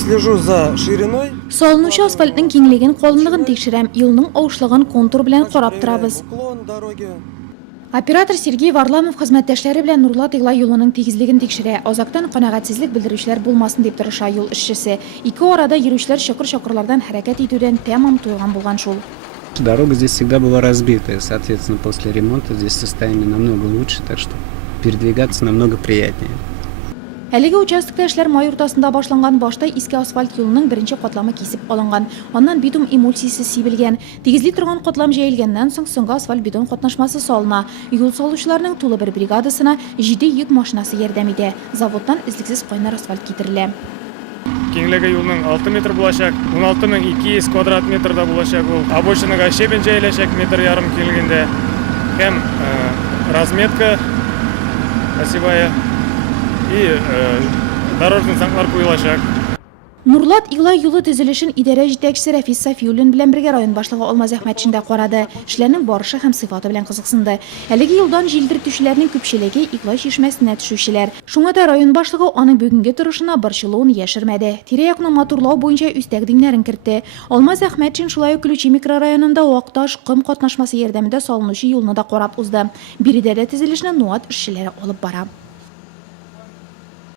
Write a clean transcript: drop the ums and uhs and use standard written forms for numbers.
Слежу за шириной. Салынучы асфальтның кеңлеген, қалыңлығын текшірем, елінің ауышлығын контур белән қарап тұрабыз. Уклон дороги. Оператор Сергей Варламов хезмәттәшләре белән Нурлат Иглай юлының тигезлеген тикшерә. Азактан канәгатьсезлек белдерүчеләр булмасын дип тырыша юл эшчесе. Ике арада йөрүчеләр чокыр-чокырлардан хәрәкәт итүдән тәмам туйган булган шул. Дорога здесь всегда была разбитая, соответственно, после ремонта здесь состояние намного лучше, так что передвигаться намного приятнее. Әлеге участокта эшләр май уртасында башланган, башта иске асфальт юлының беренче катламы кисеп алынган. Аннан битум эмульсиясе сибелгән. Тигезли торган катлам җәелгәннән соң соңгы асфальт бетон катнашмасы салына. Юл салучыларның тулы бер бригадасына 7 йөк машинасы ярдәм итә. Заводтан излексез кайнар асфальт китерелә. Кеңлеге юлның 6 метр булачак, 16200 квадрат метрда булачак ул. Обочинага щебень җәеләчәк метр ярым киңлегендә. Һәм разметка осевая и дорожный знак куелачак. Нурлат Иглай юлы төзелешен идарә җитәкчесе Рафис Сафиуллин белән бергә район башлыгы Алмаз Әхмәтшин дә карады. Эшләрнең барышы һәм сыйфаты белән кызыксынды. Әлеге юлдан җилдертүчеләрнең күпчелеге Иглай чишмәсенә төшүчеләр. Шуңа да район башлыгы аның бүгенге торышына борчылуын яшермәде. Тирә-якны матурлау буенча үз тәкъдимнәрен кертте. Алмаз Әхмәтшин шулай ук Ключи микрорайонында Акташ ком катнашмасы ярдәмендә салынучы юлны да карап узды. Биредә дә төзелешне Нуат эшчеләре алып бара.